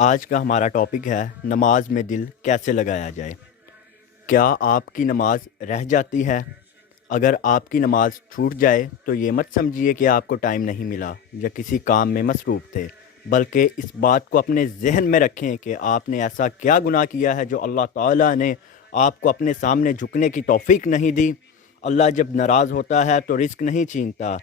آج کا ہمارا ٹاپک ہے نماز میں دل کیسے لگایا جائے۔ کیا آپ کی نماز رہ جاتی ہے؟ اگر آپ کی نماز چھوٹ جائے تو یہ مت سمجھیے کہ آپ کو ٹائم نہیں ملا یا کسی کام میں مصروف تھے، بلکہ اس بات کو اپنے ذہن میں رکھیں کہ آپ نے ایسا کیا گناہ کیا ہے جو اللہ تعالیٰ نے آپ کو اپنے سامنے جھکنے کی توفیق نہیں دی۔ اللہ جب ناراض ہوتا ہے تو رزق نہیں چھینتا،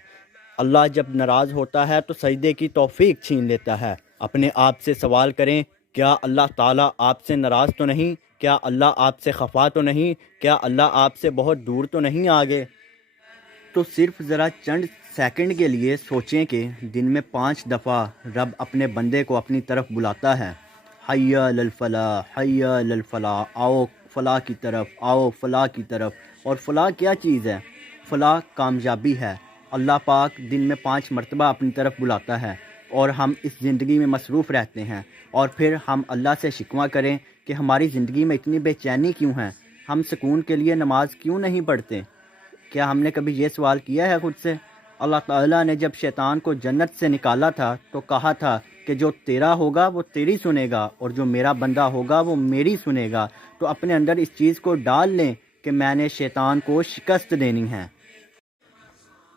اللہ جب ناراض ہوتا ہے تو سجدے کی توفیق چھین لیتا ہے۔ اپنے آپ سے سوال کریں، کیا اللہ تعالیٰ آپ سے ناراض تو نہیں؟ کیا اللہ آپ سے خفا تو نہیں؟ کیا اللہ آپ سے بہت دور تو نہیں آگے؟ تو صرف ذرا چند سیکنڈ کے لیے سوچیں کہ دن میں 5 دفعہ رب اپنے بندے کو اپنی طرف بلاتا ہے، حی علی الفلاح، حی علی الفلاح، آؤ فلاح کی طرف، آؤ فلاح کی طرف۔ اور فلاح کیا چیز ہے؟ فلاح کامیابی ہے۔ اللہ پاک دن میں 5 مرتبہ اپنی طرف بلاتا ہے، اور ہم اس زندگی میں مصروف رہتے ہیں، اور پھر ہم اللہ سے شکوہ کریں کہ ہماری زندگی میں اتنی بے چینی کیوں ہے، ہم سکون کے لیے نماز کیوں نہیں پڑھتے؟ کیا ہم نے کبھی یہ سوال کیا ہے خود سے؟ اللہ تعالیٰ نے جب شیطان کو جنت سے نکالا تھا تو کہا تھا کہ جو تیرا ہوگا وہ تیری سنے گا، اور جو میرا بندہ ہوگا وہ میری سنے گا۔ تو اپنے اندر اس چیز کو ڈال لیں کہ میں نے شیطان کو شکست دینی ہے۔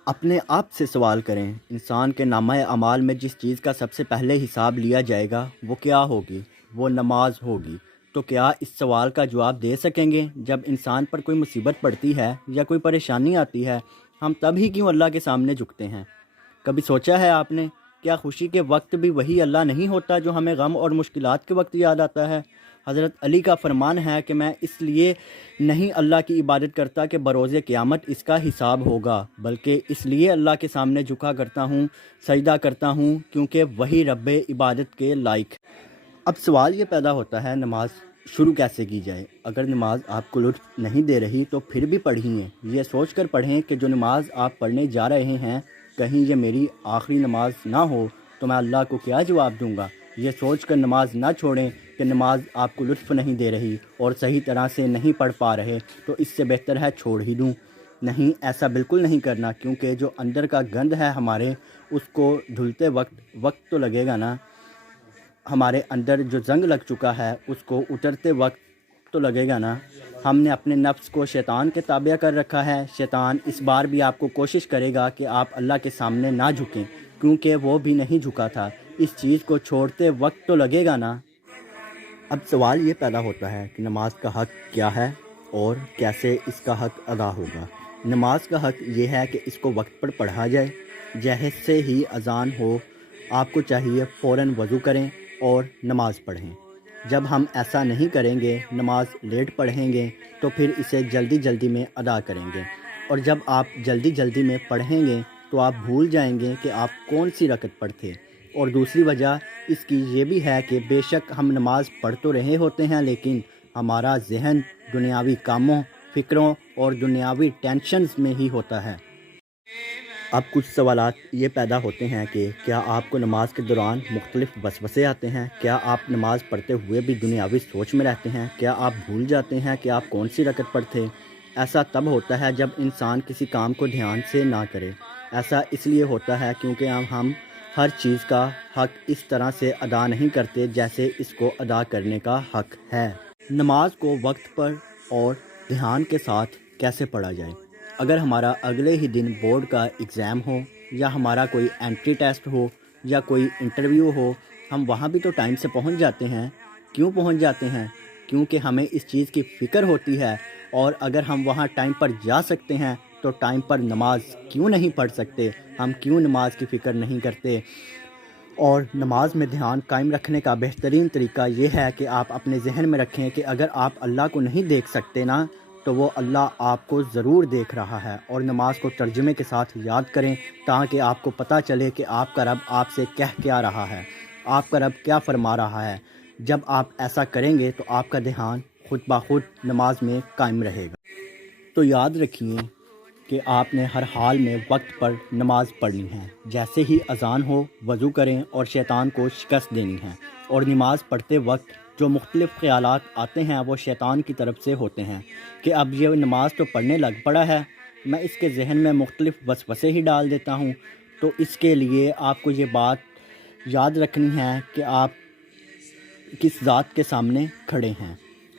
اپنے آپ سے سوال کریں، انسان کے نامہ اعمال میں جس چیز کا سب سے پہلے حساب لیا جائے گا وہ کیا ہوگی؟ وہ نماز ہوگی۔ تو کیا اس سوال کا جواب دے سکیں گے؟ جب انسان پر کوئی مصیبت پڑتی ہے یا کوئی پریشانی آتی ہے، ہم تب ہی کیوں اللہ کے سامنے جھکتے ہیں؟ کبھی سوچا ہے آپ نے، کیا خوشی کے وقت بھی وہی اللہ نہیں ہوتا جو ہمیں غم اور مشکلات کے وقت یاد آتا ہے؟ حضرت علی کا فرمان ہے کہ میں اس لیے نہیں اللہ کی عبادت کرتا کہ بروز قیامت اس کا حساب ہوگا، بلکہ اس لیے اللہ کے سامنے جھکا کرتا ہوں، سجدہ کرتا ہوں، کیونکہ وہی رب عبادت کے لائق۔ اب سوال یہ پیدا ہوتا ہے، نماز شروع کیسے کی جائے؟ اگر نماز آپ کو لطف نہیں دے رہی تو پھر بھی پڑھیں، یہ سوچ کر پڑھیں کہ جو نماز آپ پڑھنے جا رہے ہیں، کہیں یہ میری آخری نماز نہ ہو تو میں اللہ کو کیا جواب دوں گا۔ یہ سوچ کر نماز نہ چھوڑیں کہ نماز آپ کو لطف نہیں دے رہی اور صحیح طرح سے نہیں پڑھ پا رہے تو اس سے بہتر ہے چھوڑ ہی دوں۔ نہیں، ایسا بالکل نہیں کرنا، کیونکہ جو اندر کا گند ہے ہمارے، اس کو دھلتے وقت تو لگے گا نا۔ ہمارے اندر جو زنگ لگ چکا ہے اس کو اترتے وقت تو لگے گا نا۔ ہم نے اپنے نفس کو شیطان کے تابع کر رکھا ہے۔ شیطان اس بار بھی آپ کو کوشش کرے گا کہ آپ اللہ کے سامنے نہ جھکیں، کیونکہ وہ بھی نہیں جھکا تھا۔ اس چیز کو چھوڑتے وقت تو لگے گا نا۔ اب سوال یہ پیدا ہوتا ہے کہ نماز کا حق کیا ہے اور کیسے اس کا حق ادا ہوگا۔ نماز کا حق یہ ہے کہ اس کو وقت پر پڑھا جائے۔ جیسے ہی اذان ہو آپ کو چاہیے فوراً وضو کریں اور نماز پڑھیں۔ جب ہم ایسا نہیں کریں گے، نماز لیٹ پڑھیں گے، تو پھر اسے جلدی جلدی میں ادا کریں گے، اور جب آپ جلدی جلدی میں پڑھیں گے تو آپ بھول جائیں گے کہ آپ کون سی رکعت پر تھے۔ اور دوسری وجہ اس کی یہ بھی ہے کہ بے شک ہم نماز پڑھ تو رہے ہوتے ہیں، لیکن ہمارا ذہن دنیاوی کاموں، فکروں اور دنیاوی ٹینشنز میں ہی ہوتا ہے۔ اب کچھ سوالات یہ پیدا ہوتے ہیں کہ کیا آپ کو نماز کے دوران مختلف وسوسے آتے ہیں؟ کیا آپ نماز پڑھتے ہوئے بھی دنیاوی سوچ میں رہتے ہیں؟ کیا آپ بھول جاتے ہیں کہ آپ کون سی رکعت پر تھے؟ ایسا تب ہوتا ہے جب انسان کسی کام کو دھیان سے نہ کرے۔ ایسا اس لیے ہوتا ہے کیونکہ ہم ہر چیز کا حق اس طرح سے ادا نہیں کرتے جیسے اس کو ادا کرنے کا حق ہے۔ نماز کو وقت پر اور دھیان کے ساتھ کیسے پڑھا جائے؟ اگر ہمارا اگلے ہی دن بورڈ کا ایگزام ہو، یا ہمارا کوئی انٹری ٹیسٹ ہو، یا کوئی انٹرویو ہو، ہم وہاں بھی تو ٹائم سے پہنچ جاتے ہیں۔ کیوں پہنچ جاتے ہیں؟ کیونکہ ہمیں اس چیز کی فکر ہوتی ہے، اور اگر ہم وہاں ٹائم پر جا سکتے ہیں تو ٹائم پر نماز کیوں نہیں پڑھ سکتے؟ ہم کیوں نماز کی فکر نہیں کرتے؟ اور نماز میں دھیان قائم رکھنے کا بہترین طریقہ یہ ہے کہ آپ اپنے ذہن میں رکھیں کہ اگر آپ اللہ کو نہیں دیکھ سکتے نا، تو وہ اللہ آپ کو ضرور دیکھ رہا ہے، اور نماز کو ترجمے کے ساتھ یاد کریں تاکہ آپ کو پتہ چلے کہ آپ کا رب آپ سے کہہ کیا رہا ہے، آپ کا رب کیا فرما رہا ہے۔ جب آپ ایسا کریں گے تو آپ کا دھیان خود بخود نماز میں قائم رہے گا۔ تو یاد رکھیے کہ آپ نے ہر حال میں وقت پر نماز پڑھنی ہے۔ جیسے ہی اذان ہو وضو کریں اور شیطان کو شکست دینی ہے۔ اور نماز پڑھتے وقت جو مختلف خیالات آتے ہیں وہ شیطان کی طرف سے ہوتے ہیں کہ اب یہ نماز تو پڑھنے لگ پڑا ہے، میں اس کے ذہن میں مختلف وسوسے ہی ڈال دیتا ہوں۔ تو اس کے لیے آپ کو یہ بات یاد رکھنی ہے کہ آپ کس ذات کے سامنے کھڑے ہیں۔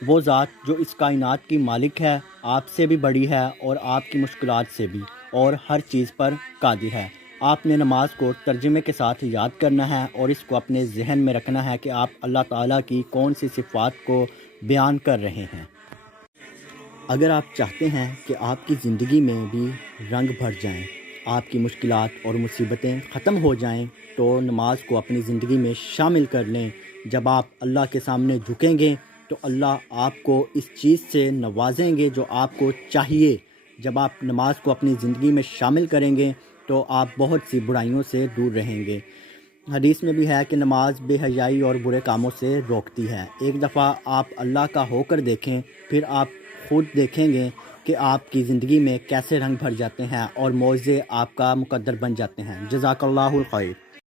وہ ذات جو اس کائنات کی مالک ہے، آپ سے بھی بڑی ہے اور آپ کی مشکلات سے بھی، اور ہر چیز پر قادر ہے۔ آپ نے نماز کو ترجمے کے ساتھ یاد کرنا ہے اور اس کو اپنے ذہن میں رکھنا ہے کہ آپ اللہ تعالیٰ کی کون سی صفات کو بیان کر رہے ہیں۔ اگر آپ چاہتے ہیں کہ آپ کی زندگی میں بھی رنگ بھر جائیں، آپ کی مشکلات اور مصیبتیں ختم ہو جائیں، تو نماز کو اپنی زندگی میں شامل کر لیں۔ جب آپ اللہ کے سامنے جھکیں گے تو اللہ آپ کو اس چیز سے نوازیں گے جو آپ کو چاہیے۔ جب آپ نماز کو اپنی زندگی میں شامل کریں گے تو آپ بہت سی برائیوں سے دور رہیں گے۔ حدیث میں بھی ہے کہ نماز بے حیائی اور برے کاموں سے روکتی ہے۔ ایک دفعہ آپ اللہ کا ہو کر دیکھیں، پھر آپ خود دیکھیں گے کہ آپ کی زندگی میں کیسے رنگ بھر جاتے ہیں اور معجزے آپ کا مقدر بن جاتے ہیں۔ جزاک اللہ الخیر۔